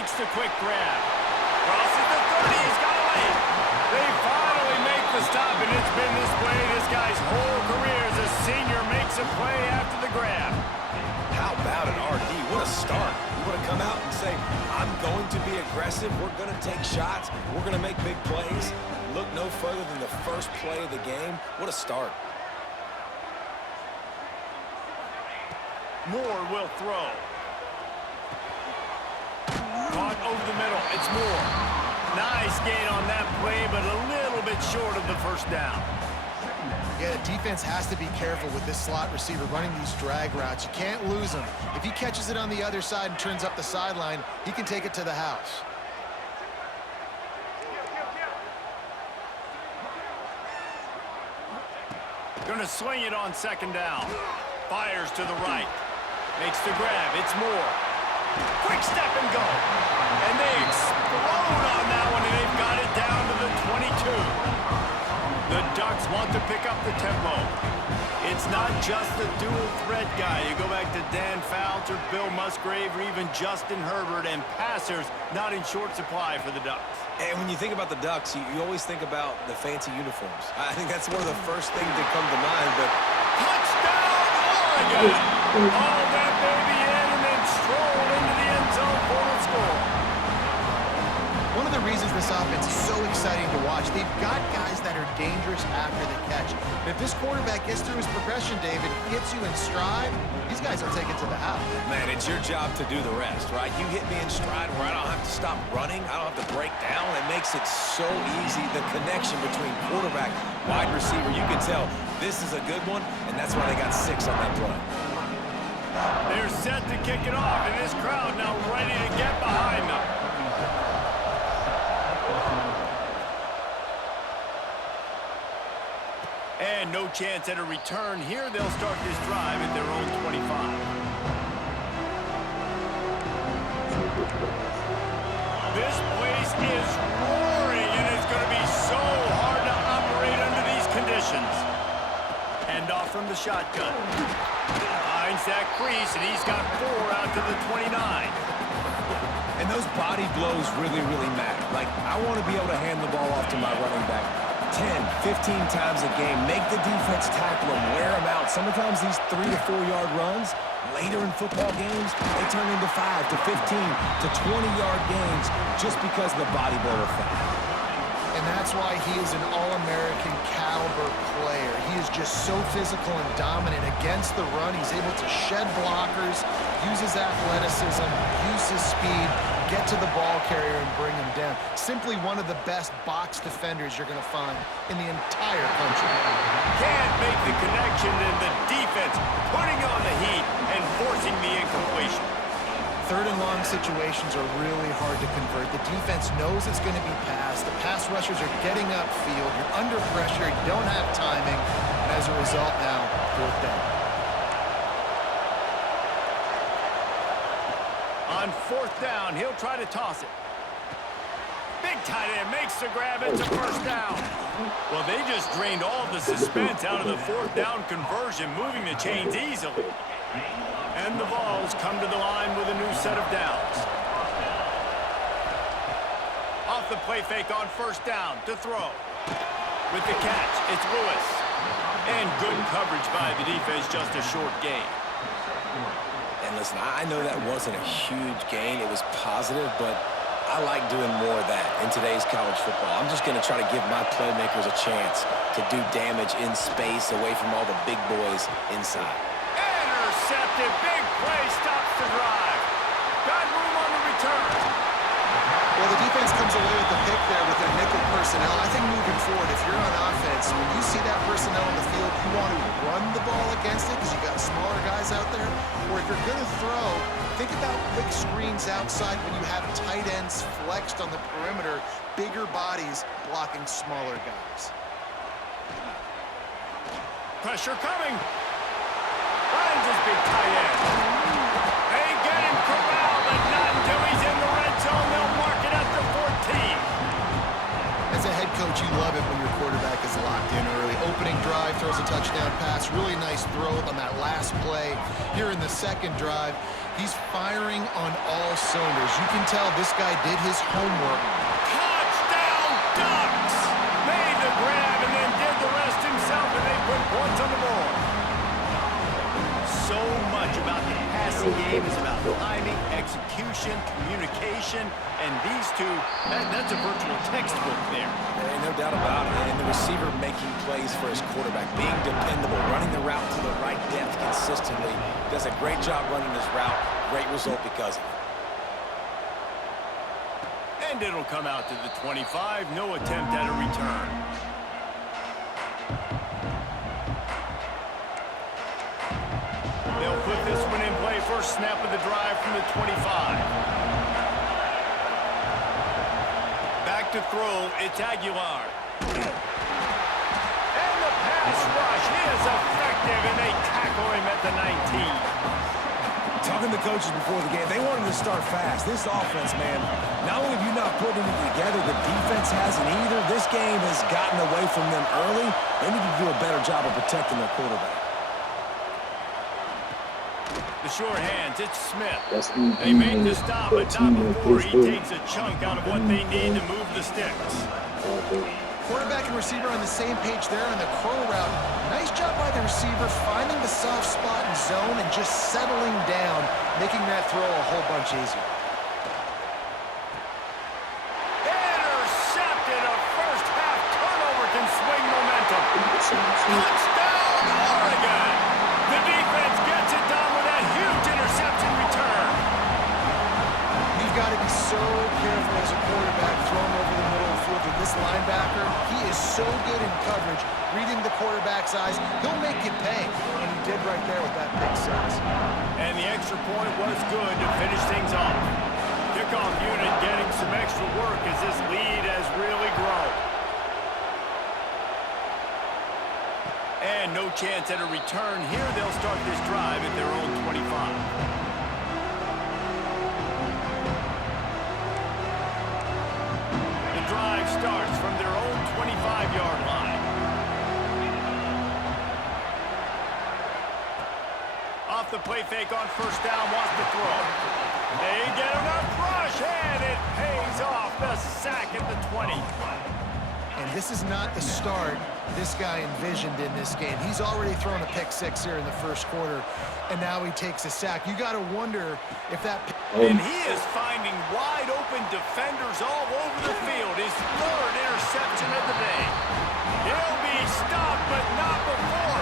makes the quick grab. Crosses the 30, he's got a lane. They finally make the stop, and it's been this way this guy's whole career as a senior makes a play after the grab. How about an RD? What a start. You want to come out and say, I'm going to be aggressive, we're going to take shots, we're going to make big plays. Look no further than the first play of the game. What a start. Moore will throw. Caught over the middle. It's Moore. Nice gain on that play, but a little bit short of the first down. Yeah, the defense has to be careful with this slot receiver running these drag routes. You can't lose him. If he catches it on the other side and turns up the sideline, he can take it to the house. Gonna swing it on second down. Fires to the right. Makes the grab. It's Moore. Quick step and go. And they explode on that one, and they've got it down to the 22. The Ducks want to pick up the tempo. It's not just the dual threat guy. You go back to Dan Fouts or Bill Musgrave or even Justin Herbert, and passers not in short supply for the Ducks. And when you think about the Ducks, you always think about the fancy uniforms. I think that's one of the first things that come to mind, but... Touchdown, Oregon! Haul that baby in and then stroll into the end zone for the score. One of the reasons this offense is so exciting to watch, they've got guys that are dangerous after the catch. And if this quarterback gets through his progression, David, gets you in stride, these guys will take it to the house. Man, it's your job to do the rest, right? You hit me in stride where I don't have to stop running. I don't have to break down. It makes it so easy. The connection between quarterback, wide receiver, you can tell this is a good one, and that's why they got 6 on that play. They're set to kick it off, and this crowd now ready to get behind them. And no chance at a return here. They'll start this drive at their own 25. This place is roaring, and it's going to be so hard to operate under these conditions. Hand off from the shotgun. Finds that crease, and he's got 4 out to the 29. And those body blows really, really matter. Like, I want to be able to hand the ball off to my running back 10, 15 times a game. Make the defense tackle them, wear them out. Sometimes these 3 to 4 yard runs, later in football games, they turn into 5 to 15 to 20-yard gains just because of the body blow effect. And that's why he is an All-American caliber player. He is just so physical and dominant against the run. He's able to shed blockers, use his athleticism, use his speed, get to the ball carrier and bring him down. Simply one of the best box defenders you're going to find in the entire country. Can't make the connection, and the defense putting on the heat and forcing the incompletion. 3rd and long situations are really hard to convert. The defense knows it's going to be passed. The pass rushers are getting upfield. You're under pressure. You don't have timing. And as a result now, 4th down. On 4th down, he'll try to toss it. Big tight end makes the grab. It's a 1st down. Well, they just drained all the suspense out of the 4th down conversion, moving the chains easily. And the Vols come to the line with a new set of downs. Off the play fake on 1st down to throw. With the catch, it's Lewis. And good coverage by the defense, just a short gain. And listen, I know that wasn't a huge gain. It was positive, but I like doing more of that in today's college football. I'm just going to try to give my playmakers a chance to do damage in space away from all the big boys inside. Intercepted. Big play. Stops the drive. Got room on the return. Well, the defense comes away with the pick there with their nickel personnel. I think moving forward, if you're on offense, when you see that personnel on the field, you want to run the ball against it because you got smaller guys out there. Or if you're going to throw, think about quick screens outside when you have tight ends flexed on the perimeter, bigger bodies blocking smaller guys. Pressure coming. Finds his big tight end. They get him corralled, but not until he's in the red zone. They'll mark it at the 14. As a head coach, you love it when your quarterback is locked in early. Opening drive, throws a touchdown pass. Really nice throw on that last play. Here in the 2nd drive, He's firing on all cylinders. You can tell this guy did his homework. Touchdown Ducks! Made the grab and then did the rest himself, and they put points on the board. So much about the passing game is about timing, execution, communication, and these two, that's a virtual textbook there. Ain't no doubt about it. And the receiver making plays for his quarterback, being dependable, running the route to the right depth consistently. Does a great job running his route. Great result because of it. And it'll come out to the 25. No attempt at a return. They'll put this one in play. First snap of the drive from the 25. Back to throw. It's Aguilar. And the pass rush is effective, and they tackle him at the 19. Talking to coaches before the game, they wanted to start fast. This offense, man, not only have you not put anything together, the defense hasn't either. This game has gotten away from them early. They need to do a better job of protecting their quarterback. The short hands, it's Smith. They make the stop, but not before he takes a chunk out of what they need to move the sticks. Quarterback and receiver on the same page there on the crow route. Nice job by the receiver finding the soft spot in zone and just settling down, making that throw a whole bunch easier. Intercepted. A first half turnover can swing momentum. Touchdown, Oregon. The defense gets it done with that huge interception return. You've got to be so careful as a quarterback throwing over the middle of the field to this linebacker. He is so good in coverage, reading the quarterback's eyes. He'll make you pay, and he did right there with that pick six. And the extra point was good to finish things off. Kickoff unit getting some extra work as this lead has really grown. And no chance at a return here. They'll start this drive at their own 25. The drive starts from their own 25-yard line. Off the play fake on first down, wants to throw. They get enough rush, and it pays off. The sack at the 20. And this is not the start this guy envisioned in this game. He's already thrown a pick six here in the first quarter, and now he takes a sack. You got to wonder if that... And he is finding wide open defenders all over the field. His third interception of the day. He'll be stopped, but not before